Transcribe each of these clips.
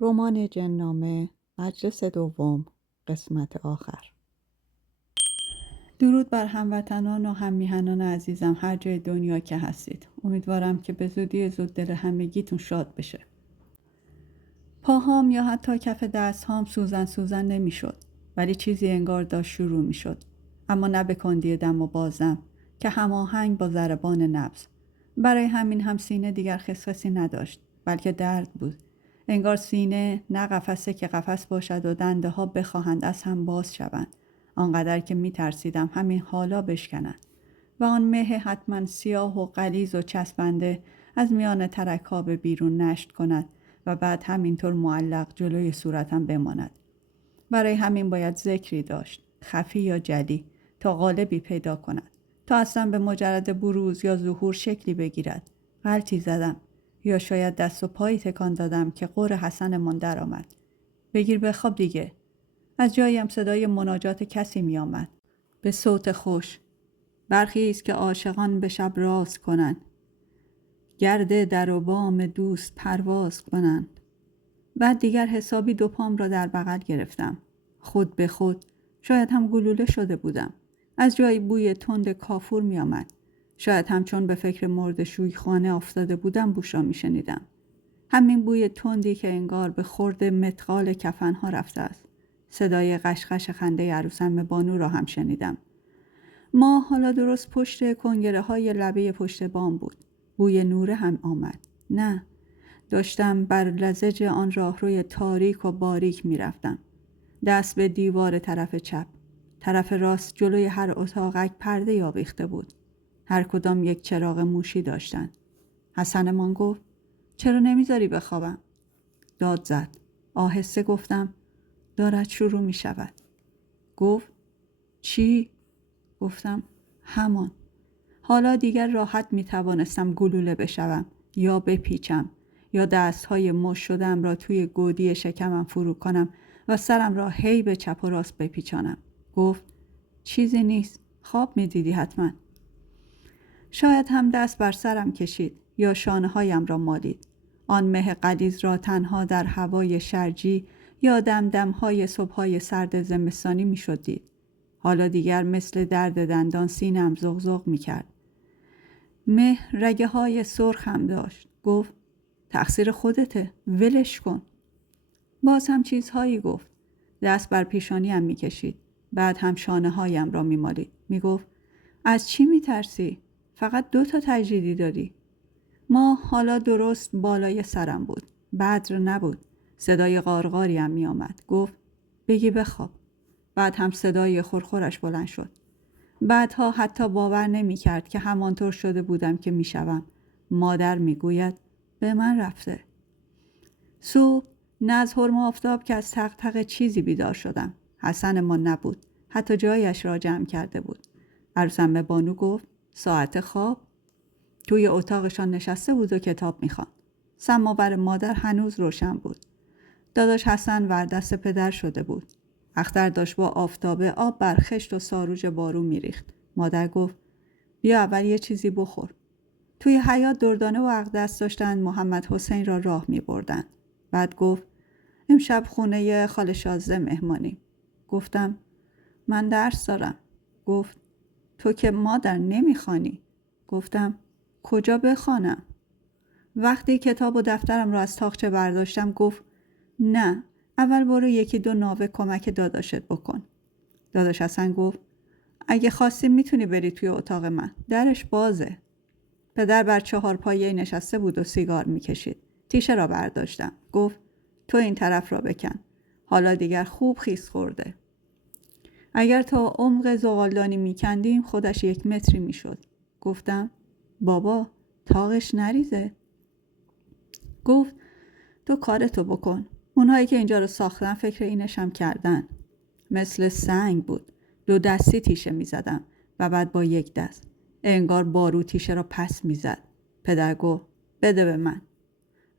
رمان جن‌نامه مجلس دوم قسمت آخر. درود بر هموطنان و هممیهنان عزیزم هر جای دنیا که هستید. امیدوارم که به زودی زود دل همگیتون شاد بشه. پاهام یا حتی کف دستهام سوزن نمیشد، ولی چیزی انگار داشت شروع میشد، اما نه به کندی دم و بازم که هماهنگ با ضربان نبض. برای همین هم سینه دیگر خسخسی نداشت، بلکه درد بود. انگار سینه نه قفسه که قفس باشد و دنده ها بخواهند از هم باز شوند، آنقدر که می ترسیدم همین حالا بشکنند و آن مه حتما سیاه و غلیظ و چسبنده از میان ترک ها به بیرون نشت کند و بعد همینطور معلق جلوی صورتم بماند. برای همین باید ذکری داشت، خفی یا جلی، تا قالبی پیدا کند، تا اصلا به مجرد بروز یا ظهور شکلی بگیرد. غلطی زدم، یا شاید دست و پایی تکان دادم که غور حسنمان در آمد. بگیر بخواب دیگه. از جاییم صدای مناجات کسی می آمد، به صوت خوش. برخیز که عاشقان به شب راز کنند، گرد در و بام دوست پرواز کنند. بعد دیگر حسابی دو پام را در بغل گرفتم. خود به خود شاید هم گلوله شده بودم. از جایی بوی تند کافور می آمد. شاید هم چون به فکر مرد شوی خانه افتاده بودم بوش را می شنیدم. همین بوی تندی که انگار به خورد متقال کفنها رفته است. صدای قشقش خنده عروسم بانو را هم شنیدم. ما حالا درست پشت کنگره های لبه پشت بام بود. بوی نوره هم آمد. نه، داشتم بر لزج آن راهروی تاریک و باریک می رفتم. دست به دیوار طرف چپ. طرف راست جلوی هر اتاقک پرده آویخته بود. هر کدام یک چراغ موشی داشتند. حسنمان گفت چرا نمیذاری بخوابم؟ داد زد. آهسته گفتم دارد شروع می شود. گفت چی؟ گفتم همان. حالا دیگر راحت می توانستم گلوله بشوم یا بپیچم یا دستهای مش شدم را توی گودی شکمم فرو کنم و سرم را هی به چپ و راست بپیچانم. گفت چیزی نیست، خواب می دیدی حتما. شاید هم دست بر سرم کشید یا شانه هایم را مالید. آن مه غلیظ را تنها در هوای شرجی یا دمدمهای صبحهای سرد زمستانی می شد دید. حالا دیگر مثل درد دندان سینم زغزغ می کرد. مه رگه های سرخ هم داشت. گفت تقصیر خودته، ولش کن. باز هم چیزهایی گفت. دست بر پیشانیم می کشید. بعد هم شانه هایم را می مالید. می گفت از چی می ترسی؟ فقط 2 تجریدی داری. ما حالا درست بالای سرم بود. بدر نبود. صدای غارغاری هم می آمد. گفت بگی بخواب. بعد هم صدای خورخورش بلند شد. بعدها حتی باور نمی کرد که همانطور شده بودم که می شوم. مادر می گوید به من رفته. صبح نه از حرم آفتاب که از تق تق چیزی بیدار شدم. حسن ما نبود. حتی جایش را جمع کرده بود. عروسم بانو گفت ساعت خواب. توی اتاقشان نشسته بود و کتاب می خواند. سماور مادر هنوز روشن بود. داداش حسن وردست پدر شده بود. اختر داشت با آفتابه آب بر خشت و ساروج بارون می ریخت. مادر گفت بیا اول یه چیزی بخور. توی حیاط دردانه و اقدس داشتن محمد حسین را راه می بردن. بعد گفت امشب خونه خاله شازده مهمانی. گفتم من درس دارم. گفت تو که مادر نمی خوانی. گفتم کجا بخوانم؟ وقتی کتاب و دفترم را از تاقچه برداشتم گفت نه، اول برو 1-2 ناوه کمک داداشت بکن. داداش حسن گفت اگه خواستی میتونی بری توی اتاق من، درش بازه. پدر بر 4 پایه نشسته بود و سیگار میکشید. تیشه را برداشتم. گفت تو این طرف را بکن. حالا دیگر خوب خیس خورده. اگر تا عمق زغالدانی میکندیم خودش 1 متری میشد. گفتم بابا تاقش نریزه. گفت تو کارتو بکن. اونهایی که اینجا رو ساختن فکر اینشم کردن. مثل سنگ بود. 2 دستی تیشه میزدم و بعد با 1 دست. انگار بارو تیشه را پس میزد. پدر گفت بده به من.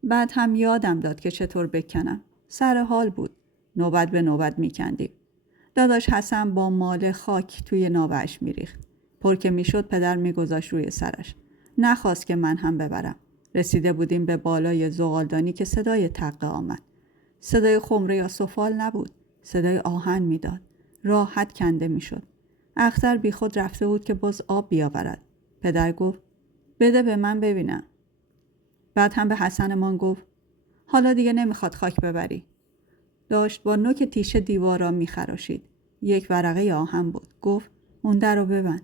بعد هم یادم داد که چطور بکنم. سر حال بود. نوبت به نوبت میکندیم. داداش حسن با ماله خاک توی ناوهش میریخت. پر که میشد پدر میگذاشت روی سرش. نخواست که من هم ببرم. رسیده بودیم به بالای زغالدانی که صدای تقه آمد. صدای خمره یا سفال نبود. صدای آهن میداد. راحت کنده میشد. اختر بی خود رفته بود که باز آب بیاورد. پدر گفت بده به من ببینم. بعد هم به حسنمان گفت حالا دیگه نمیخواد خاک ببری. داشت با نوک تیشه دیوار را میخراشید. یک ورقه آهن بود. گفت اون در رو ببند.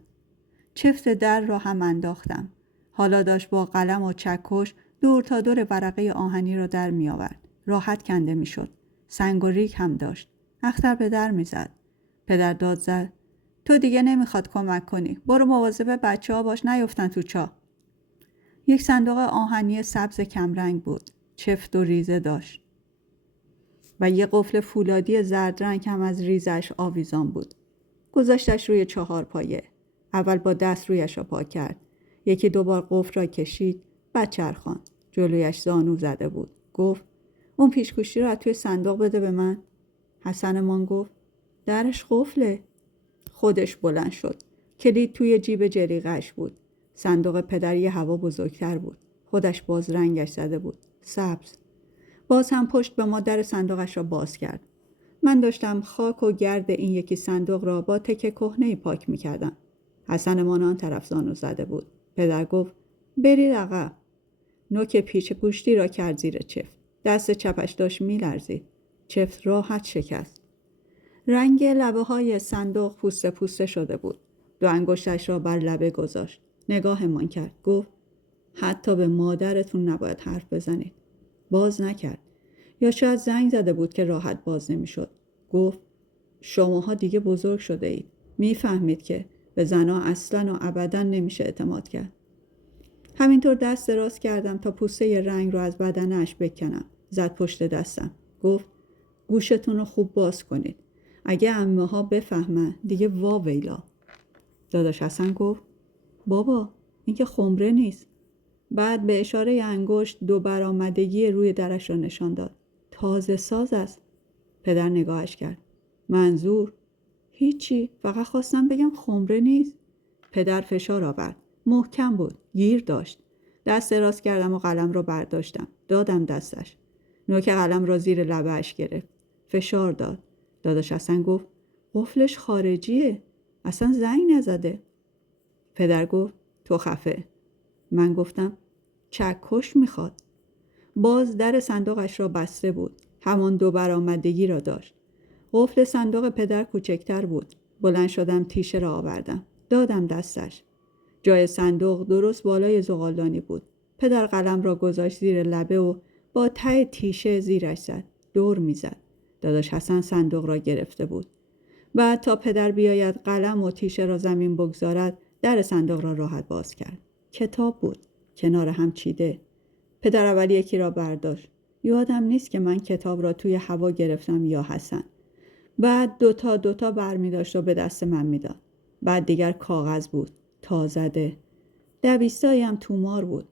چفت در را هم انداختم. حالا داشت با قلم و چکش دور تا دور ورقه آهنی را در می آورد. راحت کنده می شد. سنگ و ریگ هم داشت. اختر به در می زد. پدر داد زد تو دیگه نمیخواد کمک کنی. برو مواظب بچه ها باش نیفتن تو چاه. یک صندوق آهنی سبز کمرنگ بود. چفت و ریزه داشت. و یک قفل فولادی زرد رنگ هم از ریزش آویزان بود. گذاشتش روی 4 پایه. اول با دست رویش را پاک کرد. یکی دوبار قفل را کشید. بعد چرخاند. جلویش زانو زده بود. گفت اون پیشگوشتی رو از توی صندوق بده به من. حسنمان گفت درش قفله. خودش بلند شد. کلید توی جیب جلیقه‌اش بود. صندوق پدر یه هوا بزرگتر بود. خودش باز رنگش زده بود. سبز. باز هم پشت به ما در صندوقش را باز کرد. من داشتم خاک و گرد این یکی صندوق را با تکه کهنه‌ای پاک می‌کردم. حسنمان آن طرف زانو زده بود. پدر گفت برید عقب. نوک پیچ گوشتی را کرد زیر چفت. دست چپش داشت می‌لرزید. چفت راحت شکست. رنگ لبه‌های صندوق پوسته پوسته شده بود. 2 انگشتش را بر لبه گذاشت. نگاهمان کرد. گفت حتی به مادرتون نباید حرف بزنید. باز نکرد. یا شاید زنگ زده بود که راحت باز نمی‌شد. گفت شماها دیگه بزرگ شده اید. میفهمید که به زنها اصلاً و ابداً نمیشه اعتماد کرد. همینطور دست دراز کردم تا پوسته رنگ رو از بدنش بکنم. زد پشت دستم. گفت گوشتون رو خوب باز کنید. اگه عمه ها بفهمن دیگه واویلا. داداش حسن گفت بابا این که خمره نیست. بعد به اشاره انگشت 2 برآمدگی روی درش را نشان داد. تازه ساز است. پدر نگاهش کرد. منظور؟ هیچی. فقط خواستم بگم خمره نیست. پدر فشار آورد. محکم بود. گیر داشت. دست دراز کردم و قلم را برداشتم. دادم دستش. نوک قلم را زیر لبه‌اش گرفت. فشار داد. داداش حسن گفت قفلش خارجیه. اصلا زنگ نزده. پدر گفت تو خفه. من گفتم چکش میخواد. باز در صندوقش را بسته بود. همان 2 برآمدگی را داشت. قفل صندوق پدر کوچکتر بود. بلند شدم تیشه را آوردم. دادم دستش. جای صندوق درست بالای زغالدانی بود. پدر قلم را گذاشت زیر لبه و با ته تیشه زیرش زد. دور میزد. داداش حسن صندوق را گرفته بود. بعد تا پدر بیاید قلم و تیشه را زمین بگذارد در صندوق را راحت باز کرد. کتاب بود. کنار هم چیده. پدر اول یکی را برداشت. یادم نیست که من کتاب را توی هوا گرفتم یا حسن. بعد دوتا برمی داشت و به دست من میداد. بعد دیگر کاغذ بود. تازده. دویستایی هم تومار بود.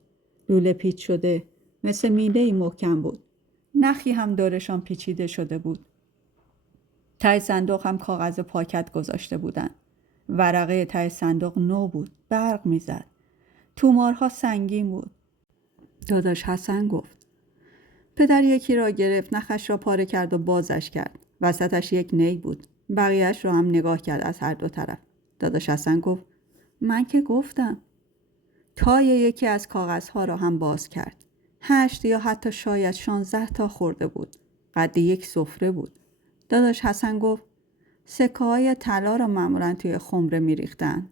لوله پیچ شده. مثل میله‌ای محکم بود. نخی هم دورشان پیچیده شده بود. ته صندوق هم کاغذ پاکت گذاشته بودن. ورقه ته صندوق نو بود. برق میزد. تومارها سنگین بود. داداش حسن گفت. پدر یکی را گرفت، نخش را پاره کرد و بازش کرد. وسطش یک نی بود. بقیهش را هم نگاه کرد از هر 2 طرف. داداش حسن گفت من که گفتم. تای یکی از کاغذها را هم باز کرد. 8 یا حتی شاید 16 تا خورده بود. قد یک سفره بود. داداش حسن گفت سکه های طلا را معمولا توی خمره می ریختن.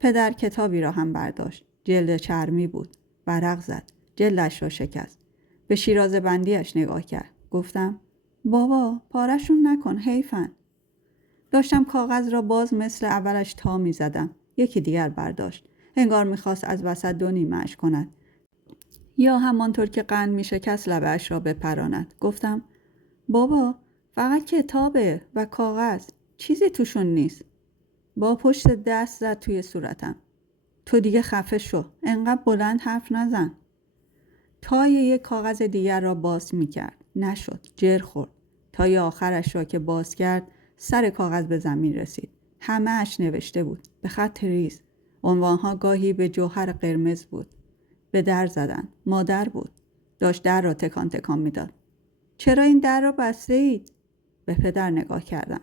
پدر کتابی را هم برداشت. جلد چرمی بود. ورق زد. جلدش را شکست. به شیرازه بندیش نگاه کرد. گفتم بابا پارشون نکن حیفن. داشتم کاغذ را باز مثل اولش تا می زدم. یکی دیگر برداشت. انگار میخواست از وسط 2 نیمه‌اش کند. یا همانطور که قند می شکست لبه‌اش را بپراند. گفتم بابا فقط کتابه و کاغذ. چیزی توشون نیست. با پشت دست زد توی صورتم. تو دیگه خفه شو. انقدر بلند حرف نزن. تای یک کاغذ دیگر را باز می کرد. نشد. جر خورد. تای آخرش را که باز کرد سر کاغذ به زمین رسید. همه اش نوشته بود. به خط ریز. عنوانها گاهی به جوهر قرمز بود. به در زدن. مادر بود. داشت در را تکان تکان می داد. چرا این در را بسته اید؟ به پدر نگاه کردم.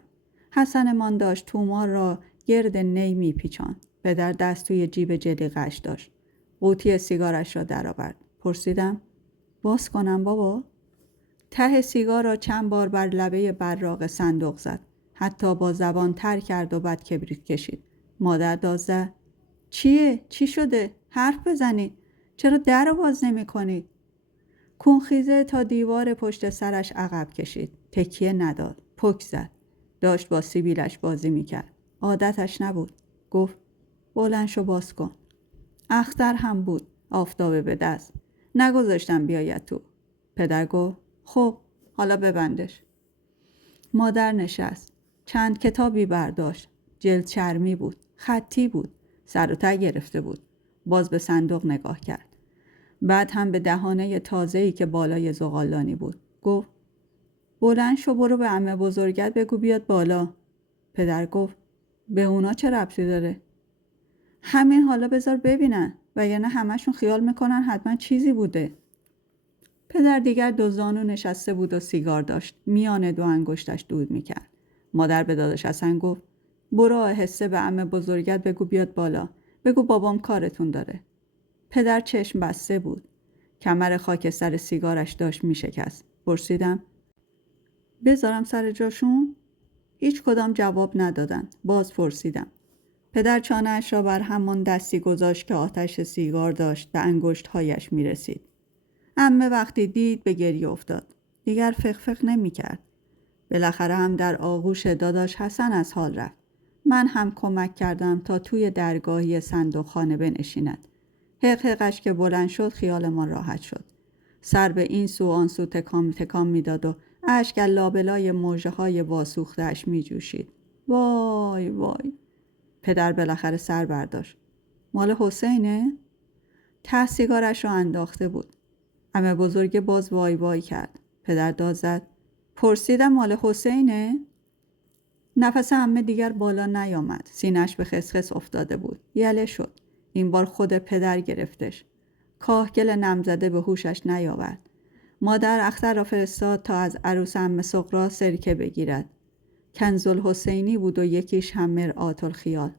حسنمان داشت تومار را گرد نی می پیچاند. پدر دست توی جیب جلیقه‌اش داشت. قوطی سیگارش را درآورد. پرسیدم باز کنم بابا؟ ته سیگار را چند بار بر لبه براق صندوق زد. حتی با زبان تر کرد و بعد کبریت کشید. مادر داد زد. چیه؟ چی شده؟ حرف بزنید. چرا در را باز نمی کنید؟ کونخیزه تا دیوار پشت سرش عقب کشید. تکیه نداد. پک زد. داشت با سیبیلش بازی میکرد. عادتش نبود. گفت بلند شو باز کن. اختر هم بود. آفتابه به دست. نگذاشتم بیاید تو. پدر گفت خب حالا ببندش. مادر نشست. چند کتابی برداشت. جلد چرمی بود. خطی بود. سر و ته گرفته بود. باز به صندوق نگاه کرد. بعد هم به دهانه تازه‌ای که بالای زغالدانی بود. گفت بلند شو برو به عمه بزرگت بگو بیاد بالا. پدر گفت به اونا چه ربطی داره؟ همین حالا بذار ببینن وگرنه همشون خیال میکنن حتما چیزی بوده. پدر دیگر دو زانو نشسته بود و سیگار داشت. میان دو انگشتش دود میکرد. مادر به داداش حسن گفت برو آهسته به عمه بزرگت بگو بیاد بالا. بگو بابام کارتون داره. پدر چشم بسته بود. کمر خاکستر سیگارش داشت میشکست. پرسیدم بذارم سر جاشون؟ هیچ کدام جواب ندادند. باز پرسیدم. پدر چانه‌اش را بر همان دستی گذاشت که آتش سیگار داشت به انگشت‌هایش می‌رسید. عمه وقتی دید به گریه افتاد. دیگر فق نمی کرد. بالاخره هم در آغوش داداش حسن از حال رفت. من هم کمک کردم تا توی درگاهی صندوقخانه بنشیند. حقش که بلند شد خیالمان راحت شد. سر به این سو آن سو تکان میداد و اشک از لابلای موجه‌های واسوخته‌اش می‌جوشید. وای وای. پدر بالاخره سر برداشت. مال حسینه؟ ته سیگارش رو انداخته بود. عمه بزرگ باز وای وای کرد. پدر داد زد. پرسیدم مال حسینه؟ نفس عمه دیگر بالا نیامد. سینه‌اش به خسخس افتاده بود. یله شد. این بار خود پدر گرفتش. کاهگل نمزده به هوشش نیاورد. مادر اختر را فرستاد تا از عروس عمه سغرا سرکه بگیرد. کنزالحسینی بود و یکیش هم مرآت الخیال.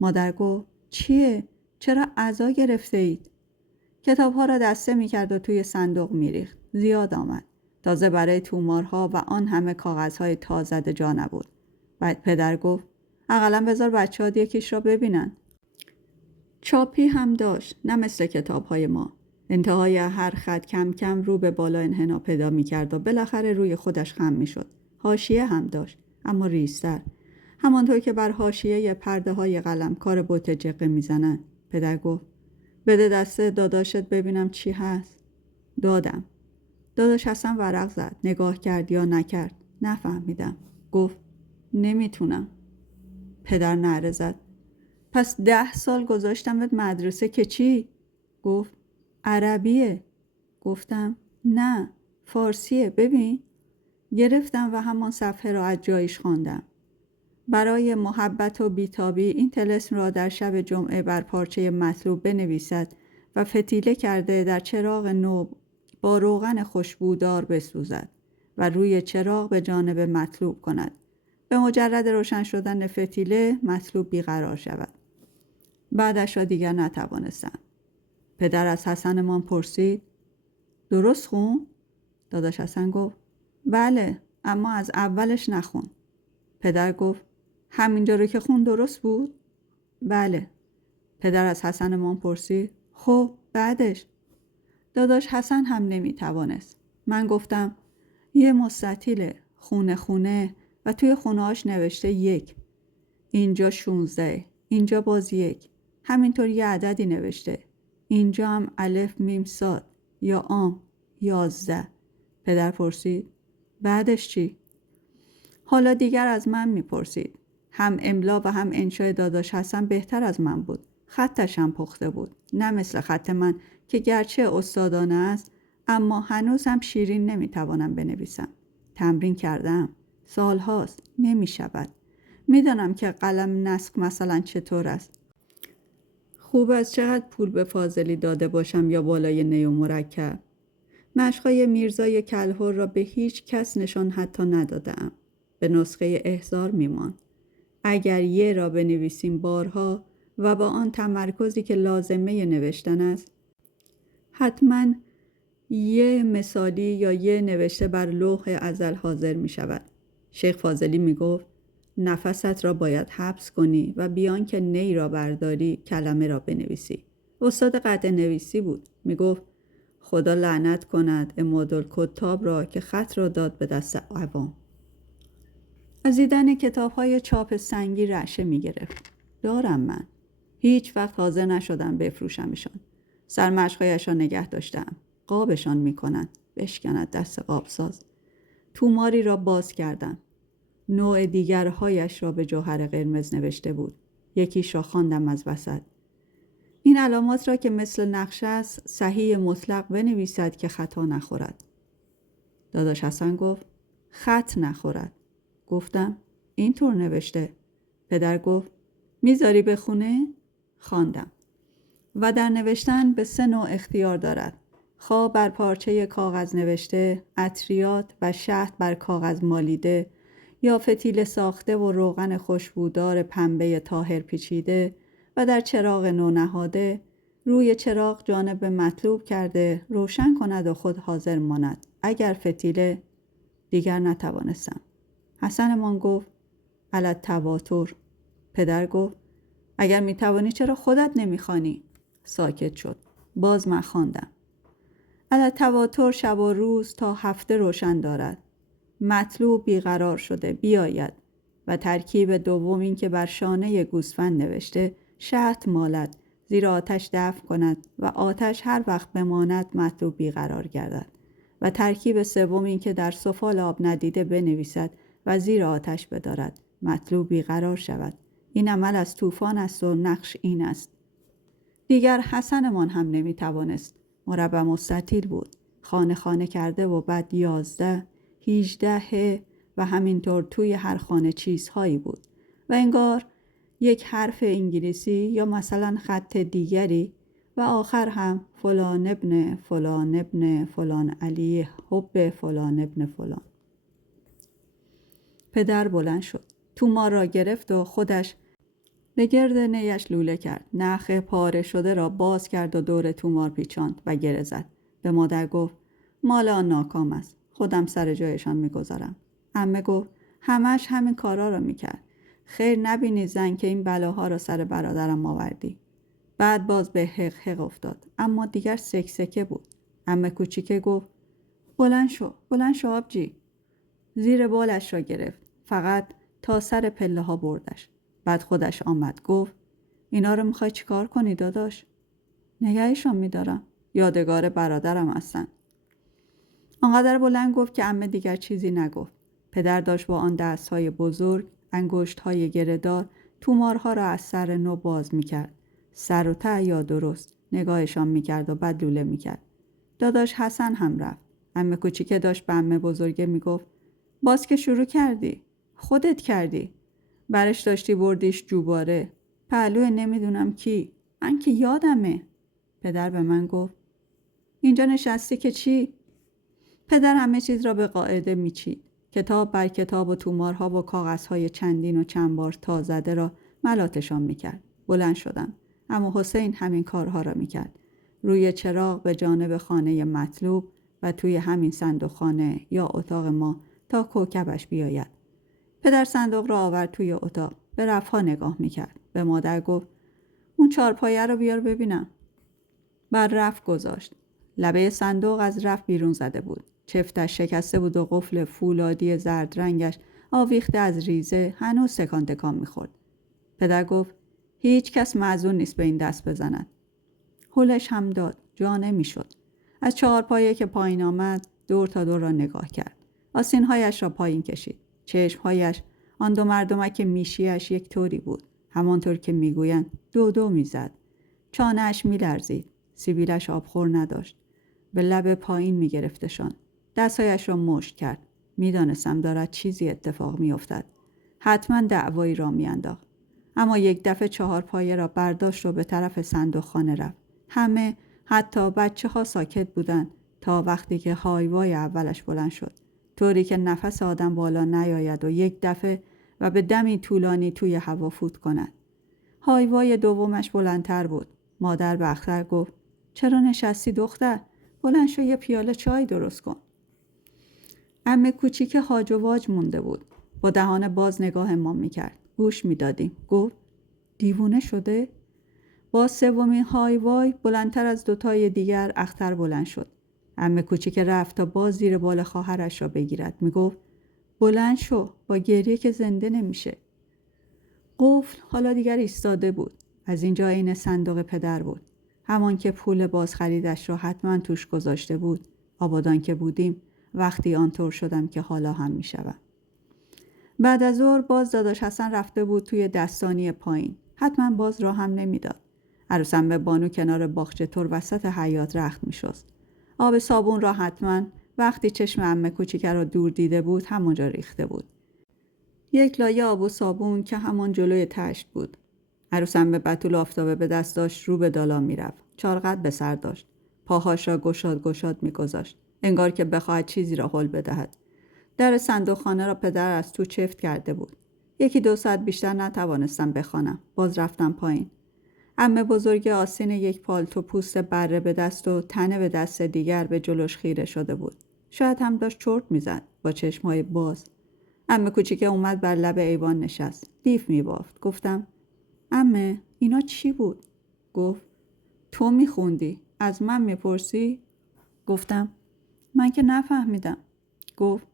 مادر گفت چیه؟ چرا عزا گرفته اید؟ کتابها را دسته می کرد و توی صندوق می ریخت. زیاد آمد. تازه برای تومارها و آن همه کاغذهای تازه جا نبود. بعد پدر گفت اقلا بذار بچه ها یکیش را ببینن. چاپی هم داشت. نه مثل کتابهای ما. انتهای هر خط کم کم رو به بالا انحنا پیدا می کرد و بالاخره روی خودش خم می شد. حاشیه هم داشت. اما ریزتر. همانطور که بر حاشیه پرده های قلم کار بوت جقه می زنن. پدر گفت بده دست داداشت ببینم چی هست. دادم. داداش حسن ورق زد. نگاه کرد یا نکرد. نفهمیدم. گفت نمیتونم. پدر نعره زد. پس 10 سال گذاشتمت مدرسه که چی؟ گفت عربیه. گفتم نه فارسیه ببین. گرفتم و همان صفحه را از جایش خواندم. برای محبت و بیتابی این طلسم را در شب جمعه بر پارچه مطلوب بنویسد و فتیله کرده در چراغ نو با روغن خوشبودار بسوزد و روی چراغ به جانب مطلوب کند. به مجرد روشن شدن فتیله مطلوب بیقرار شود. بعدش را دیگر نتوانستم. پدر از حسنمان پرسید درست خون؟ داداش حسن گفت بله اما از اولش نخون. پدر گفت همینجا رو که خون درست بود؟ بله. پدر از حسنمان پرسید خب بعدش؟ داداش حسن هم نمیتوانست. من گفتم یه مستطیله خونه و توی خونه‌اش نوشته 1. اینجا 16. اینجا باز 1. همینطور یه عددی نوشته. اینجا هم الف میم صاد یا عام 11. پدر پرسید بعدش چی؟ حالا دیگر از من میپرسید. هم املا و هم انشای داداش حسن بهتر از من بود. خطش هم پخته بود. نه مثل خط من که گرچه استادانه است اما هنوز هم شیرین نمیتوانم بنویسم. تمرین کردم. سال هاست. نمیشود. میدانم که قلم نسخ مثلا چطور است. خوب از چقدر پول به فاضلی داده باشم یا بالای نی و مرکب. مشقای میرزای کلهر را به هیچ کس نشان حتی ندادم. به نسخه احضار می‌ماند. اگر یه را بنویسیم بارها و با آن تمرکزی که لازمه نوشتن است، حتما یه مثالی یا یه نوشته بر لوح ازل حاضر می شود. شیخ فاضلی می گفت نفست را باید حبس کنی و بیان که نی را برداری کلمه را بنویسی. استاد قطع نویسی بود. می گفت خدا لعنت کند عمادالکتاب را که خط را داد به دست عوام. از دیدن کتاب‌های چاپ سنگی رعشه می‌گرفت. دارم من. هیچ وقت حاضر نشدم بفروشمشان. سرمشقایش را نگه داشتم. قابشان می‌کنند. بشکند دست قابساز. توماری را باز کردم. نوع دیگرهایش را به جوهر قرمز نوشته بود. یکیش را خواندم از وسط. این علامات را که مثل نقشه است صحیح مطلق بنویسد که خطا نخورد. داداش حسن گفت خط نخورد. گفتم اینطور نوشته. پدر گفت میذاری بخونه؟ خواندم. و در نوشتن به 3 نوع اختیار دارد. خواه بر پارچه کاغذ نوشته، عطریات و شهد بر کاغذ مالیده، یا فتیل ساخته و روغن خوشبودار پنبه طاهر پیچیده و در چراغ نو نهاده، روی چراغ جانب مطلوب کرده روشن کند و خود حاضر ماند. اگر فتیله دیگر نتوانستم. حسنمان گفت علی تواتر. پدر گفت اگر میتوانی چرا خودت نمیخوانی؟ ساکت شد. باز من خواندم. علی تواتر شب و روز تا هفته روشن دارد. مطلوب بیقرار شده بیاید و ترکیب دوم این که بر شانه گوسفند نوشته شهد مالد زیر آتش دفع کند و آتش هر وقت بماند مطلوب بیقرار گردد و ترکیب سوم این که در سفال آب ندیده بنویسد و زیر آتش بدارد مطلوب بیقرار شود. این عمل از طوفان است و نقش این است. دیگر حسنمان هم نمیتوانست. مربع مستطیل بود. خانه خانه کرده و بعد 11 18 و همینطور توی هر خانه چیزهایی بود و انگار یک حرف انگلیسی یا مثلا خط دیگری و آخر هم فلان ابن فلان ابن فلان علی حب فلان ابن فلان. پدر بلند شد. تومار را گرفت و خودش به گرد نیش لوله کرد. نخ پاره شده را باز کرد و دور تومار پیچاند و گره زد. به مادر گفت مال آن ناکام است. خودم سر جایشان میگذارم. عمه گفت همش همین کارا را میکرد. خیر نبینی زن که این بلاها را سر برادرم آوردی. بعد باز به حق حق افتاد. اما دیگر سکسکه بود. عمه کوچیکه گفت بلند شو آبجی. زیر بالش را گرفت. فقط تا سر پله ها بردش. بعد خودش آمد گفت اینا رو میخوای چیکار کنی داداش؟ نگهشان میدارم. یادگار برادرم هستن. آنقدر بلند گفت که عمه دیگر چیزی نگفت. پدر داشت با آن دستهای بزرگ، انگشتهای گره‌دار تومارها را از سر نو باز میکرد. سر و ته یا درست نگاهشان میکرد و بعد لوله میکرد. داداش حسن هم رفت. عمه کوچیکه داشت به عمه بزرگه میگفت باز که شروع کردی. خودت کردی. برش داشتی بردیش جوباره. پهلو نمیدونم کی. من که یادمه. پدر به من گفت اینجا نشستی که چی؟ پدر همه چیز را به قاعده میچید. کتاب بر کتاب و تومارها و کاغذهای چندین و چند بار تا زده را ملاتشان میکرد. بلند شدم. اما حسین همین کارها را میکرد. روی چراغ به جانب خانه مطلوب و توی همین صندوق خانه یا اتاق ما تا کوکبش بیاید. پدر صندوق را آورد توی اتاق. به رفها نگاه میکرد. به مادر گفت اون چارپایه رو بیار ببینم. بر رف گذاشت. لبه صندوق از رف بیرون زده بود. چفتش شکسته بود و قفل فولادی زرد رنگش آویخته از ریزه هنوز تکان تکان میخورد. پدر گفت هیچ کس معذور نیست به این دست بزند. هلش هم داد. جا نمیشد. از چهارپایه که پایین آمد دور تا دور را نگاه کرد. آستینهایش را پایین کشید. چشمهایش آن 2 مردمک میشیش یک طوری بود. همانطور که میگویند دو میزد. چانه‌اش میلرزید. سیبیلش آبخور نداشت. به لب پایین میگرفتشان. دستهایش را مشت کرد. میدانستم دارد چیزی اتفاق میافتد. حتما دعوایی را میانداخت. اما یک دفعه 4 پایه را برداشت و به طرف صندوق خانه رفت. همه حتی بچه ها ساکت بودند تا وقتی که هایوای اولش بلند شد، طوری که نفس آدم بالا نیاید و یک دفعه و به دمی طولانی توی هوا فوت کند. هایوای دومش بلندتر بود. مادر به اختر گفت: چرا نشستی دختر؟ بلند شو یه پیاله چای درست کن. عمه کوچیک هاج و واج مونده بود. با دهان باز نگاه ما میکرد. گوش میدادیم. گفت: دیوونه شده؟ با سومین هایوای بلندتر از دوتای دیگر اختر بلند شد. عمه کوچیک رفت تا باز زیر بال خواهرش را بگیرد. میگفت: بلند شو، با گریه که زنده نمیشه. قفل حالا دیگر ایستاده بود. از اینجا عین صندوق پدر بود. همان که پول بازخریدش را حتما توش گذاشته بود. آبادان که بودیم، وقتی آنطور شدم که حالا هم میشوم. بعد از ظهر باز داداش حسن رفته بود توی دستانی پایین. حتما باز را هم نمیداد. عروسم به بانو کنار باغچه طور وسط حیاط رخت میشست. آب صابون را حتما وقتی چشم عمه کوچیک را دور دیده بود همونجا ریخته بود. یک لایه آب و صابون که همان جلوی تشت بود. عروسم به بتول آفتابه به دست داشت، رو به دالا میرفت. چارقد به سر داشت. پاهاش را گشاد میگذاشت. انگار که بخواهد چیزی را هل بدهد. در صندوق خانه را پدر از تو چفت کرده بود. 1-2 ساعت بیشتر نتوانستم بخوانم. باز رفتم پایین. عمه بزرگ آستین یک پالتو پوست بره به دست و تنه به دست دیگر به جلوش خیره شده بود. شاید هم داشت چرت میزد با چشمهای باز. عمه کوچیکه اومد بر لب ایوان نشست. لیف میبافت. گفتم: عمه اینا چی بود؟ گفت: تو میخوندی. از من میپرسی؟ گفتم: من که نفهمیدم. گفت: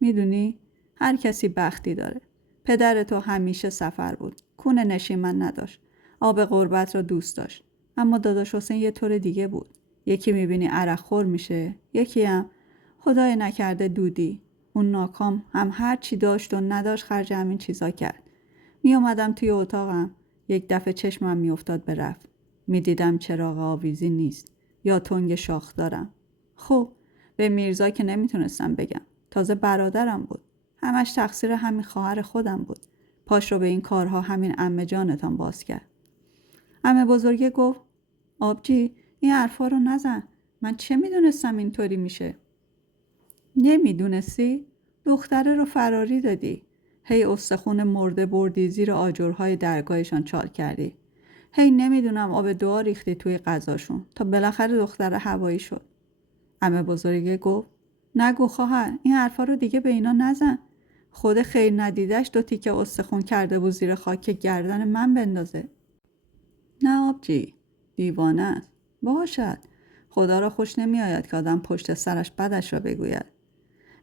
میدونی هر کسی بختی داره. پدر تو همیشه سفر بود. کونه نشیمن نداشت. آب غربت را دوست داشت. اما داداش حسین یه طور دیگه بود. یکی میبینی عرق خور میشه، یکی هم خدای نکرده دودی. اون ناکام هم هر چی داشت و نداشت خرج همین چیزا کرد. می اومدم توی اتاقم، یک دفعه چشمم میافتاد به رفت. میدیدم چراغ آویزی نیست یا تنگ شاخ دارم. خب به میرزا که نمیتونستم بگم. تازه برادرم بود. همش تقصیر همین خواهر خودم بود. پاش رو به این کارها همین عمه جانتان باز کرد. عمه بزرگه گفت: آبجی این حرفا رو نزن. من چه میدونستم اینطوری میشه؟ نمیدونستی؟ دختره رو فراری دادی. هی استخون مرده بردی زیر آجرهای درگاهشان چال کردی. هی نمیدونم آب دعا ریختی توی غذاشون تا بالاخره دختره هوایی شد. عمه بزرگه گفت: نگو خواهر، این حرفا رو دیگه به اینا نزن. خود خیر ندیدش 2 تیکه استخون کرده بود زیر خاک گردن من بندازه. نه آبجی، دیوانه است. باشد. خدا را خوش نمی آید که آدم پشت سرش بدش را بگوید.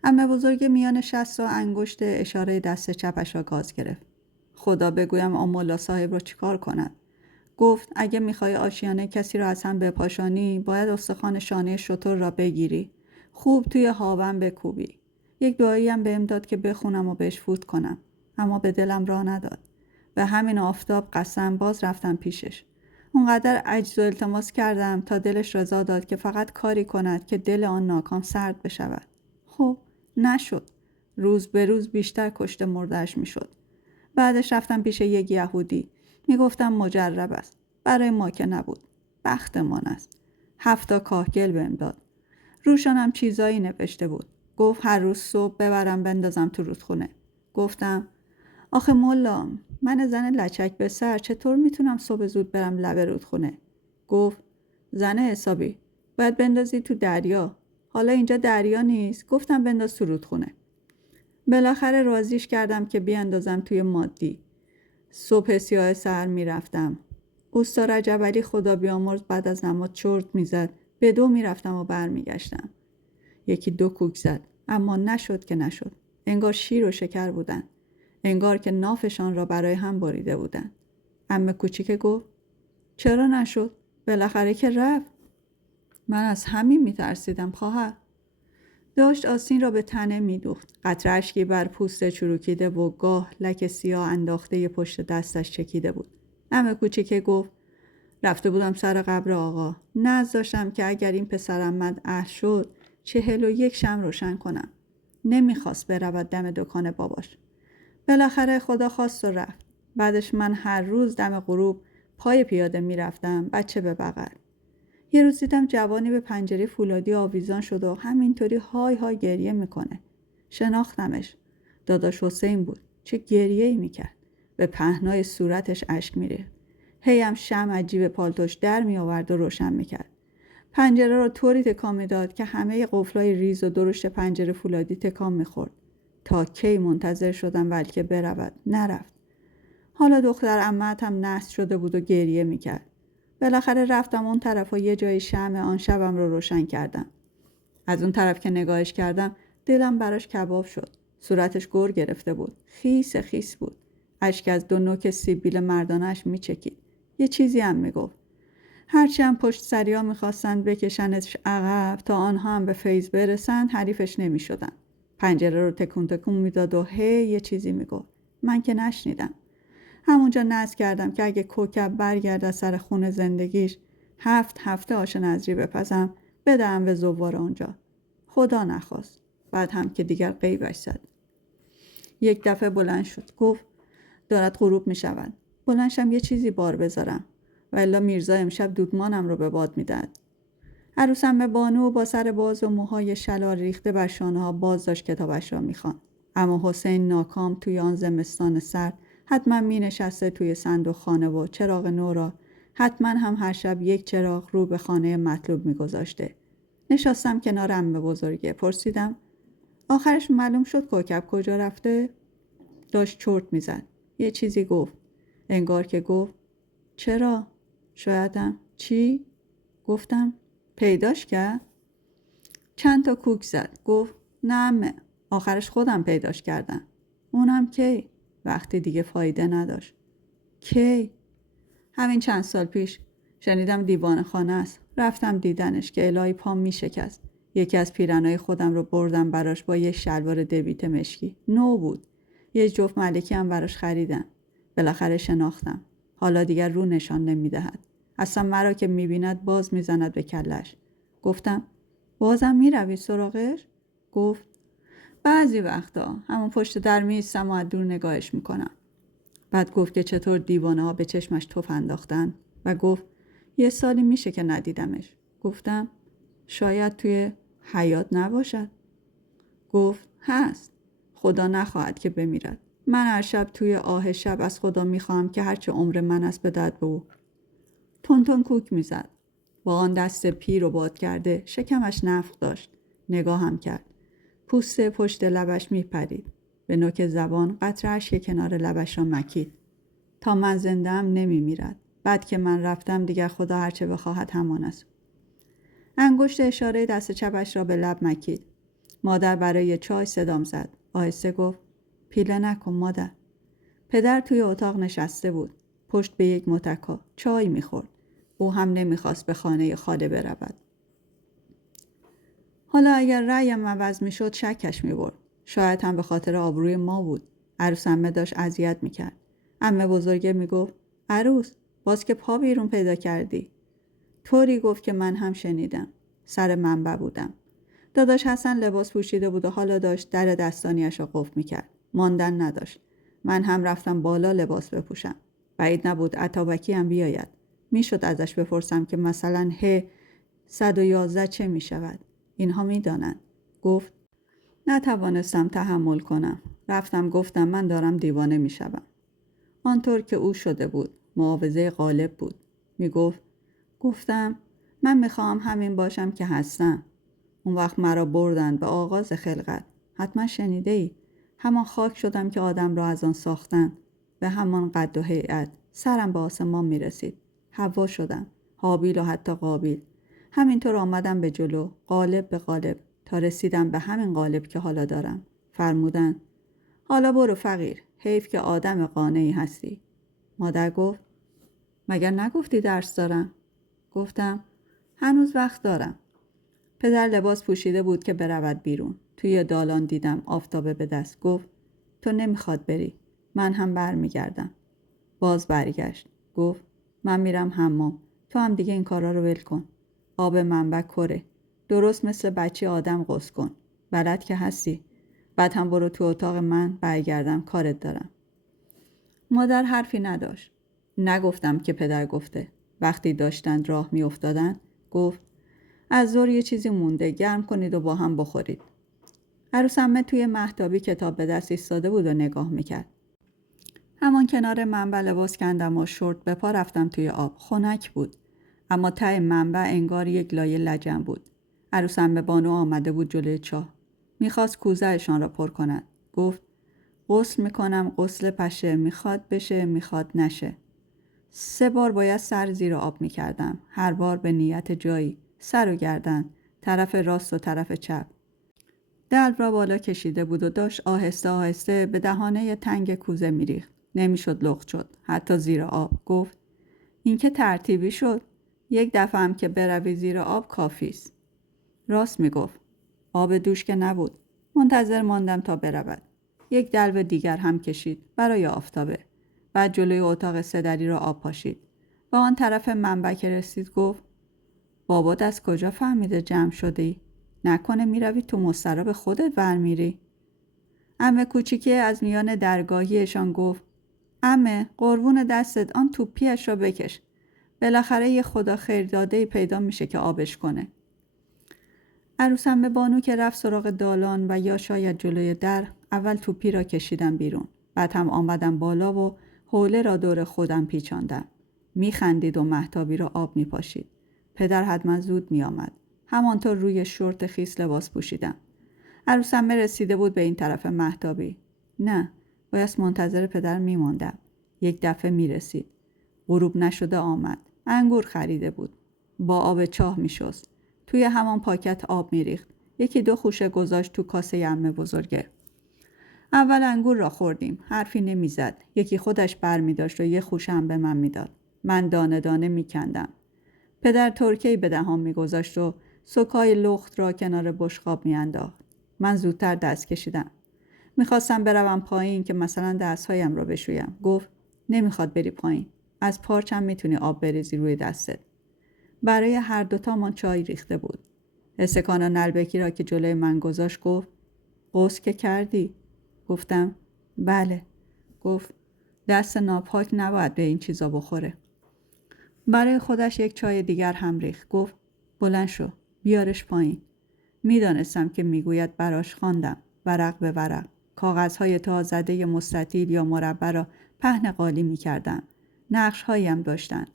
عمه بزرگ میان شست و انگشت اشاره دست چپش را گاز گرفت. خدا بگویم آمولا صاحب را چیکار کند؟ گفت: اگه میخوای آشیانه کسی را از هم بپاشانی، باید استخوان شانه شتر را بگیری. خوب توی هاون بکوبی. یک دعایی هم بهم داد که بخونم و بهش فوت کنم. اما به دلم راه نداد. به همین آفتاب قسم باز رفتم پیشش. اونقدر عجز و التماس کردم تا دلش رضا داد که فقط کاری کند که دل آن ناکام سرد بشود. خب نشد. روز به روز بیشتر کشته مردهش میشد. بعدش رفتم پیش یک یهودی. میگفتم مجرب است. برای ما که نبود. بختمان است. 7 کاهگل بهم داد. روشانم چیزایی نوشته بود. گفت هر روز صبح ببرم بندازم تو رودخونه. گفتم: آخه مولا، من زن لچک به سر چطور میتونم صبح زود برم لب رودخونه؟ گفت: زن حسابی، باید بندازی تو دریا. حالا اینجا دریا نیست. گفتم بنداز تو رودخونه. بالاخره راضیش کردم که بیاندازم توی مادی. صبح سیاه سحر میرفتم. اوستا رجب علی خدا بیامرز بعد از نماز چرت میزد. به 2 میرفتم و برمیگشتم. 1-2 کوک زد، اما نشد که نشد. انگار شیر و شکر بودن. انگار که نافشان را برای هم بریده بودن. عمه کوچیک گفت: چرا نشد؟ بالاخره که رفت. من از همین میترسیدم خواهر. داشت آستین را به تنه میدوخت. قطره اشکی بر پوست چروکیده و گاه لک سیاه انداخته پشت دستش چکیده بود. عمه کوچیک گفت: رفته بودم سر قبر آقا. نذر داشتم که اگر این پسرم من اهل شد 41 شمع روشن کنم. نمیخواست برود دم دکان باباش. بالاخره خدا خواست و رفت. بعدش من هر روز دم غروب پای پیاده میرفتم، بچه به بغل. یه روز دیدم جوانی به پنجره فولادی آویزان شده و همینطوری های های گریه میکنه. شناختمش. داداش حسین بود. چه گریه‌ای میکرد. به پهنای صورتش اشک میره. هی هم شمع عجیب پالتوش در می آورد و روشن میکرد. پنجره رو طوری تکان میداد که همه قفلای ریز و درشت پنجره فولادی تکان میخورد. تا کی منتظر شدم بلکه برود. نرفت. حالا دختر عمه‌ات هم نحس شده بود و گریه میکرد. بالاخره رفتم اون طرف و یه جای شمع آن شبم رو روشن کردم. از اون طرف که نگاهش کردم دلم براش کباب شد. صورتش گر گرفته بود. خیس خیس بود. اشک از دو نوک سیبیل مردانش میچکید. یه چیزی هم میگفت. هرچی هم پشت سریا میخواستند بکشنش عقب تا آنها هم به فیض برسند حریفش نمیشدن. پنجره رو تکون تکون میداد و هی یه چیزی میگفت. من که نشنیدم. همونجا نذر کردم که اگه کوکب برگرد از سر خون زندگیش 7 هفته آش نظری بپزم بدم به زوار اونجا. خدا نخواست. بعد هم که دیگر غیبش زد. یک دفعه بلند شد. گفت دارد غروب می شود. بلندشم یه چیزی بار بذارم. و الا میرزا امشب دودمانم رو به باد میداد. عروسم بانو با سر باز و موهای شلار ریخته بر شانه ها باز داشت کتابش را میخواند. اما حسین ناکام توی آن زمستان سرد حتما می نشسته توی صندوق خانه و چراغ نو را حتما هم هر شب یک چراغ رو به خانه مطلوب می گذاشته. نشستم کنار عمه بزرگه. پرسیدم آخرش معلوم شد کوکب کجا رفته؟ داشت چرت می زد. یه چیزی گفت. انگار که گفت چرا؟ شایدم چی؟ گفتم پیداش کرد؟ چند تا کوک زد. گفت نه عمه. آخرش خودم پیداش کردم. اونم کی؟ وقتی دیگه فایده نداشت. کی؟ همین چند سال پیش. شنیدم دیوان خانه است. رفتم دیدنش که الهی پام می شکست. یکی از پیرنای خودم رو بردم براش با یه شلوار دبیت مشکی. نو بود. یه جفت ملکی هم براش خریدم. بالاخره شناختم. حالا دیگر رو نشان نمی دهد. اصلا مرا که می بیند باز می زند به کلش. گفتم بازم می روی سراغش؟ گفت بعضی وقتا همون پشت در می ایستم و از دور نگاهش می کنم. بعد گفت که چطور دیوانه ها به چشمش تف انداختن و گفت یه سالی میشه که ندیدمش. گفتم شاید توی حیات نباشد. گفت هست. خدا نخواهد که بمیرد. من هر شب توی آه شب از خدا میخواهم که هرچه عمر من است بدهد به او. تون تون کوک میزد. با آن دست پیر و باد کرده شکمش نفخ داشت. نگاهم کرد. پوست پشت لبش میپرید. به نوک زبان قطره اشک کنار لبش را مکید. تا من زنده‌ام نمیمیرد. بعد که من رفتم دیگر خدا هرچه بخواهد همان است. انگشت اشاره دست چپش را به لب مکید. مادر برای چای صدام زد. آهسته گفت پیله نکن مادر. پدر توی اتاق نشسته بود. پشت به یک متکا. چای میخورد. او هم نمیخواست به خانه خاله برود. حالا اگر رأیم عوض میشد شکش میبرد. شاید هم به خاطر آبروی ما بود. عروس عمه داشت اذیت میکرد. عمه بزرگه میگفت عروس باز که پا بیرون پیدا کردی. طوری گفت که من هم شنیدم. سر منبع بودم. داداش حسن لباس پوشیده بود و حالا داشت در دستانیش را قفل میکرد. ماندن نداشت. من هم رفتم بالا لباس بپوشم. بعید نبود عطابکی هم بیاید. میشد ازش بپرسم که مثلا 111 چه میشود. اینها میدانند. گفت نتوانستم تحمل کنم. رفتم گفتم من دارم دیوانه میشوم. آنطور که او شده بود. معاوضه غالب بود. گفتم من میخواهم همین باشم که هستم. اون وقت مرا بردن به آغاز خلقت. حتما شنیده ای. همان خاک شدم که آدم را از آن ساختن. به همان قد و هیئت. سرم به آسمان میرسید. حوا شدم. حابیل و حتی قابیل. همینطور آمدم به جلو. قالب به قالب. تا رسیدم به همین قالب که حالا دارم. فرمودن حالا برو فقیر. حیف که آدم قانعی هستی. مادر گفت مگر نگفتی درس دارم؟ گفتم هنوز وقت دارم. پدر لباس پوشیده بود که برود بیرون. توی دالان دیدم آفتابه به دست. گفت تو نمیخواد بری. من هم برمیگردم. باز برگشت. گفت من میرم حمام. تو هم دیگه این کارا رو ول کن. آب منبع کره. درست مثل بچه آدم غسل کن. بلد که هستی. بعد هم برو تو اتاق من برگردم کارت دارم. مادر حرفی نداشت. نگفتم که پدر گفته. وقتی داشتند راه می افتادن گفت از ظهر یه چیزی مونده، گرم کنید و با هم بخورید. عروسمه توی مهتابی کتاب به دست ایستاده بود و نگاه میکرد. همان کنار منبع لباس کندم و شورت به پا رفتم توی آب. خنک بود، اما ته منبع انگار یک لایه لجن بود. عروسمه بانو آمده بود جلوی چاه. میخواست کوزه‌شان را پر کند. گفت غسل میکنم، غسل پشه، میخواد بشه، میخواد نشه. 3 بار باید سر زیر آب میکردم، هر بار به نیت جایی، سر و گردن، طرف راست و طرف چپ. دلو را بالا کشیده بود و داشت آهسته آهسته به دهانه تنگ کوزه میریخت. نمیشد لخت شد، حتی زیر آب. گفت این که ترتیبی شد، یک دفعه هم که بروی زیر آب کافیست. راست میگفت. آب دوش که نبود. منتظر ماندم تا برود. یک دلو دیگر هم کشید برای آفتابه. بعد جلوی اتاق سدری را آب پاشید. با آن طرف منبع که رسید گفت بابات از کجا فهمیده جمع شدی؟ نکنه میروی تو مستراب خودت ورمیری؟ عمه کوچیکی از میان درگاهیشان گفت عمه قربون دستت آن توپیش را بکش. بالاخره یه خدا خیر داده‌ای پیدا میشه که آبش کنه. عروسمه بانو که رفت سراغ دالان و یا شاید جلوی در، اول توپی را کشیدم بیرون. بعد هم آمدم بالا و حوله را دور خودم پیچاندم. میخندید و مهتابی را آب میپاشید. پدر حتما زود میآمد. همانطور روی شورت خیس لباس پوشیدم. عروسمه رسیده بود به این طرف مهتابی. نه، باید منتظر پدر میماندم. یک دفعه میرسید. غروب نشده آمد. انگور خریده بود. با آب چاه میشست. توی همان پاکت آب میریخت. 1-2 خوشه گذاشت تو کاسه عمه بزرگه. اول انگور را خوردیم. حرفی نمیزد. یکی خودش بر می داشت و 1 خوشه هم به من میداد. من دانه دانه میکندم. پدر ترکه‌ای به دهان میگذاشت و سکای لخت را کنار بشقاب میانداخت. من زودتر دست کشیدم. میخواستم بروم پایین که مثلا دستهایم را بشویم. گفت نمیخواد بری پایین. از پارچم میتونی آب بریزی روی دستت. برای هر دوتامان چای ریخته بود. استکان نلبکی را که جلوی من گذاشت گفت غسل که کردی؟ گفتم بله. گفت دست ناپاک نباید به این چیزا بخوره. برای خودش یک چای دیگر هم ریخت. گفت بلند شو، بیارش پایین. میدانستم که میگوید براش خواندم، ورق به ورق. کاغذهای تا زده مستطیل یا مربع را پهن قالی میکردم. نقش‌هایم داشتند.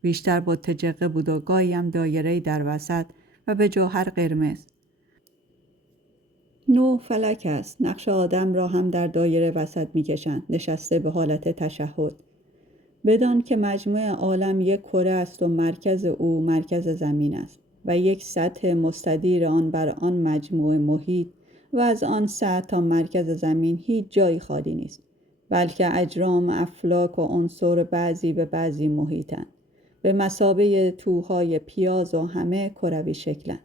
بیشتر با تجقه بود و گاهیم دایره‌ای در وسط و به جوهر قرمز. 9 فلک است. نقش آدم را هم در دایره وسط میکشند، نشسته به حالت تشهد. بدان که مجموع عالم یک کره است و مرکز او مرکز زمین است و یک سطح مستدیر آن بر آن مجموع محیط و از آن سطح تا مرکز زمین هیچ جایی خالی نیست، بلکه اجرام افلاک و عنصر بعضی به بعضی محیطند، به مثابه توهای پیاز و همه کروی شکلند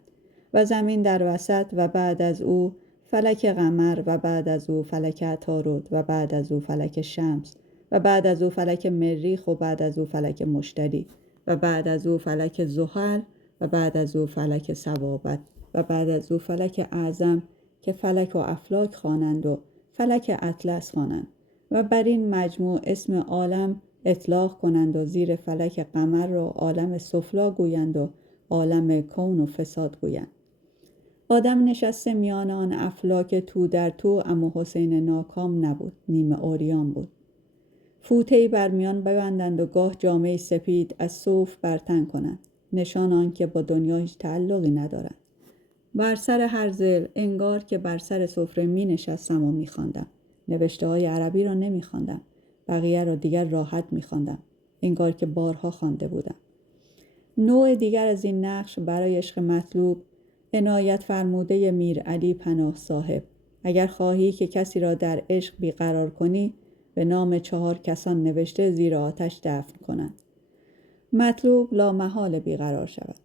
و زمین در وسط و بعد از او فلک قمر و بعد از او فلک عطارد و بعد از او فلک شمس و بعد از او فلک مریخ و بعد از او فلک مشتری و بعد از او فلک زحل و بعد از او فلک ثوابت و بعد از او فلک اعظم که فلک و افلاک خوانند و فلک اطلس خوانند و بر این مجموع اسم عالم اطلاق کنند و زیر فلک قمر را عالم سفلا گویند و عالم کون و فساد گویند. آدم نشسته میان آن افلاک تو در تو، اما حسین ناکام نبود، نیمه عریان بود. فوطه‌ای بر میان ببندند و گاه جامه سپید از صوف بر تن کنند، نشان آن که با دنیا هیچ تعلقی ندارند. بر سر هر ضلع انگار که بر سر سفره می نشستم و می خواندم. نوشته های عربی را نمی خواندم، بقیه را دیگر راحت می خواندم، انگار که بارها خوانده بودم. نوع دیگر از این نقش برای عشق مطلوب، عنایت فرموده میر علی پناه صاحب. اگر خواهی که کسی را در عشق بیقرار کنی، به نام 4 کسان نوشته زیر آتش دفن کنند. مطلوب لامحال بیقرار شود.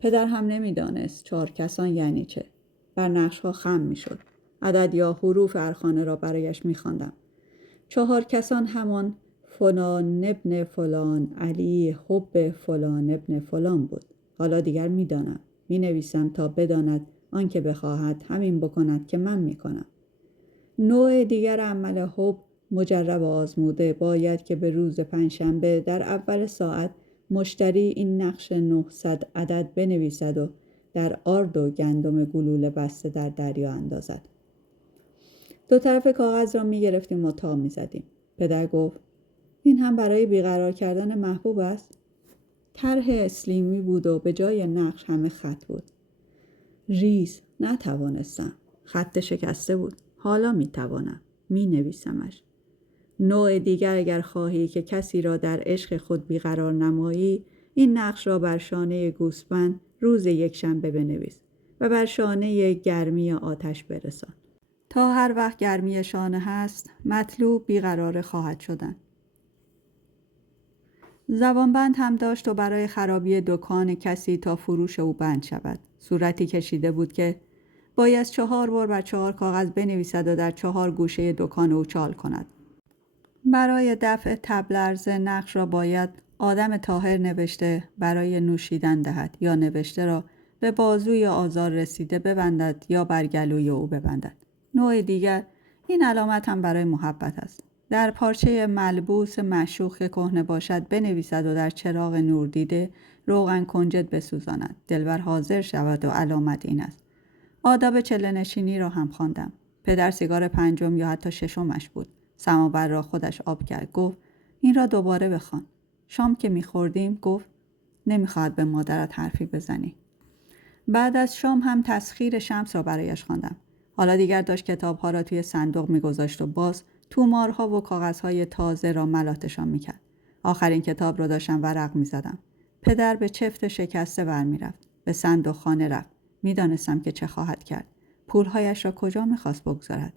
پدر هم نمیدانست 4 کسان یعنی چه. بر نقش‌ها خم میشد. عدد یا حروف ارخانه را برایش می‌خواندم. 4 کسان همان فلان ابن فلان علی حب فلان ابن فلان بود. حالا دیگر میدانم. مینویسم تا بداند آنکه بخواهد همین بکند که من میکنم. نوع دیگر عمل حب مجرب و آزموده باید که به روز 5 شنبه در اول ساعت مشتری این نقش 900 عدد بنویسد و در آرد و گندم گلوله بسته در دریا اندازد. دو طرف کاغذ را می گرفتیم و تا می زدیم. پدر گفت این هم برای بیقرار کردن محبوب است؟ طرح اسلیمی بود و به جای نقش همه خط بود. ریز نتوانستم. خط شکسته بود. حالا می توانم. می نویسمش. نوع دیگر اگر خواهی که کسی را در عشق خود بیقرار نمایی، این نقش را بر شانه گوسفند روز یکشنبه بنویس و بر شانه گرمی آتش برسان. تا هر وقت گرمی شانه هست، مطلوب بیقرار خواهد شدن. زبانبند هم داشت و برای خرابی دکان کسی تا فروش او بند شود. صورتی کشیده بود که باید 4 بار بر 4 کاغذ بنویسد و در 4 گوشه دکان او چال کند. برای دفع تبلرز نقش را باید آدم طاهر نوشته برای نوشیدن دهد یا نوشته را به بازوی آزار رسیده ببندد یا بر گلوی او ببندد. نوع دیگر این علامت هم برای محبت است. در پارچه ملبوس معشوق که کهنه باشد بنویسد و در چراغ نور دیده روغن کنجد بسوزاند. دلبر حاضر شود و علامت این است. آداب چله نشینی را هم خواندم. پدر سیگار 5 یا حتی 6 بود. سماور را خودش آب کرد. گفت این را دوباره بخوان. شام که می‌خوردیم گفت نمی‌خواد به مادرت حرفی بزنی. بعد از شام هم تسخیر شمس را برایش خواندم. حالا دیگر داشت کتاب‌ها را توی صندوق می‌گذاشت و باز تومارها و کاغذهای تازه را ملاتشان می‌کرد. آخرین کتاب را داشتم ورق می‌زدم. پدر به چفت شکسته برمی‌رفت. به صندوق خانه رفت. می‌دانستم که چه خواهد کرد. پولهایش را کجا می‌خواست بگذارد؟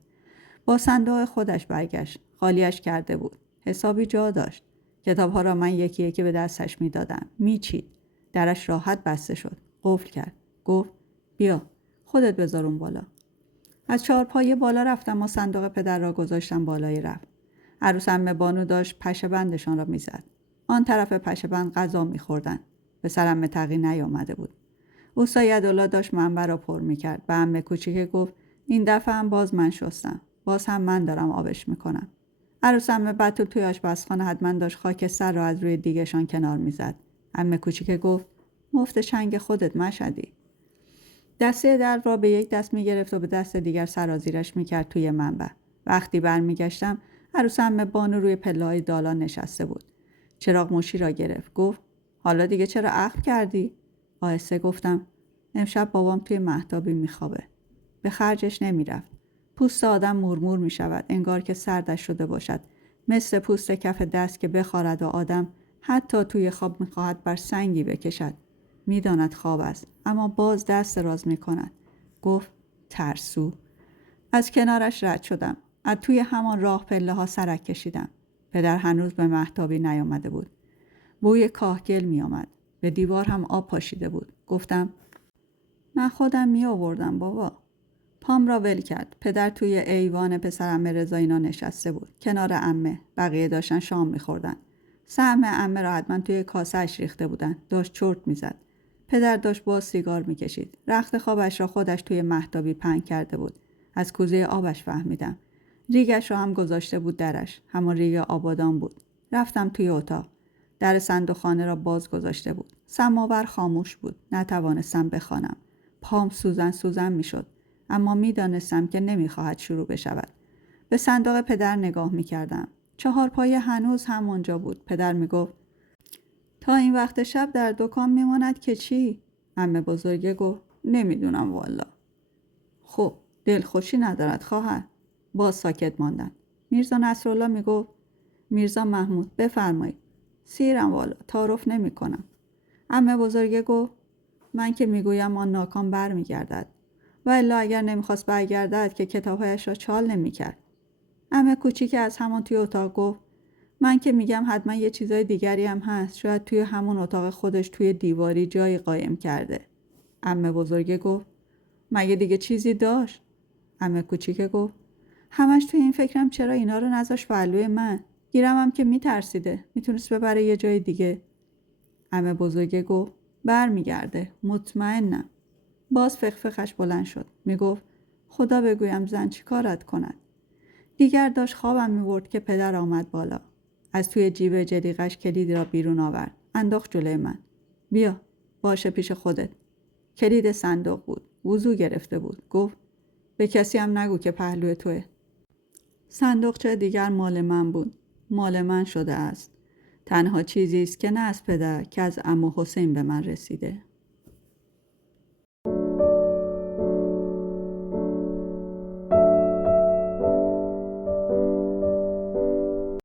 با صندوق خودش برگشت. خالیش کرده بود. حسابی جا داشت. کتاب‌ها را من یکی یکی به دستش می‌دادم. میچید. درش راحت بسته شد. قفل کرد. گفت بیا خودت بذار اون بالا. از 4 بالا رفتم و صندوق پدر را گذاشتم بالای رف. عروس عمه بانو داشت پشه بندشان را میزد. آن طرف پشه بند غذا میخوردن. به سرم تقی نیامده بود. اوستای عدالله داشت منبع را پر میکرد. به عمه کوچیک گفت این دفعه هم باز من شستم. باز هم من دارم آبش میکنم. عروس عمه بتول توی آشپزخانه حتما داشت خاکستر را از روی دیگشان کنار میزد. عمه کوچیک گفت مفت چنگ خودت مشهدی. دسته در را به یک دست میگرفت و به دست دیگر سرازیرش میکرد توی منبع. وقتی برمیگشتم عروس عمه بانو روی پله‌های دالان نشسته بود. چراغ مشی را گرفت. گفت حالا دیگه چرا اخم کردی؟ آهسته گفتم امشب بابام توی مهتابی میخوابه. به خرجش نمیرفت. پوست آدم مورمور میشود انگار که سردش شده باشد. مثل پوست کف دست که بخارد و آدم حتی توی خواب میخواهد بر سنگی بکشد. میداند خواب است اما باز دست دراز میکند. گفت ترسو. از کنارش رد شدم. از توی همان راه پله ها سرک کشیدم. پدر هنوز به مهتابی نیامده بود. بوی کاهگل میآمد. به دیوار هم آب پاشیده بود. گفتم من خودم می آوردم بابا. پام را ول کرد. پدر توی ایوان پسر عمه رضا اینا نشسته بود. کنار عمه. بقیه داشتن شام میخوردن. سهم عمه را حتما توی کاسه اش ریخته بودن. داشت چرت میزد. پدر داشت باز سیگار میکشید. رخت خوابش را خودش توی مهتابی پهن کرده بود. از کوزه آبش فهمیدم. ریگش را هم گذاشته بود درش. همون ریگ آبادان بود. رفتم توی اتاق. در صندوق خانه را باز گذاشته بود. سماور خاموش بود. نتوانستم بخوانم. پام سوزن سوزن میشد. اما میدانستم که نمیخواهد شروع بشود. به صندوق پدر نگاه میکردم. 4 هنوز هم آنجا بود. پدر میگفت تا این وقت شب در دکان میماند که چی؟ عمه بزرگه گفت نمیدونم والا. خب دلخوشی ندارد خواهر. باز ساکت ماندن. میرزا نصرالله میگفت میرزا محمود بفرمایید. سیرم والا تعارف نمی کنم. عمه بزرگه گفت من که میگویم آن ناکام بر میگردد و الا اگر نمیخواست برگردد که کتابهایش را چال نمیکرد. عمه کوچیک از همان توی اتاق گفت من که میگم حتما یه چیزای دیگری هم هست. شاید توی همون اتاق خودش توی دیواری جایی قایم کرده. عمه بزرگه گفت مگه دیگه چیزی داشت؟ عمه کوچیکه گفت همش توی این فکرم چرا اینا رو نذاش پهلوی من. گیرم هم که میترسیده. میتونست ببره یه جای دیگه. عمه بزرگه گفت برمیگرده. مطمئنم. باز فخفخش بلند شد. میگفت خدا بگویم زن چی کارت کند. دیگر داشت خوابم میبرد که پدر آمد بالا. از توی جیب جلیقش کلید را بیرون آورد. انداخت جلوی من. بیا، باشه پیش خودت. کلید صندوق بود. وضو گرفته بود. گفت به کسی هم نگو که پهلوی توه. صندوقچه دیگر مال من بود. مال من شده است. تنها چیزی است که نه از پدر که از عمو حسین به من رسیده.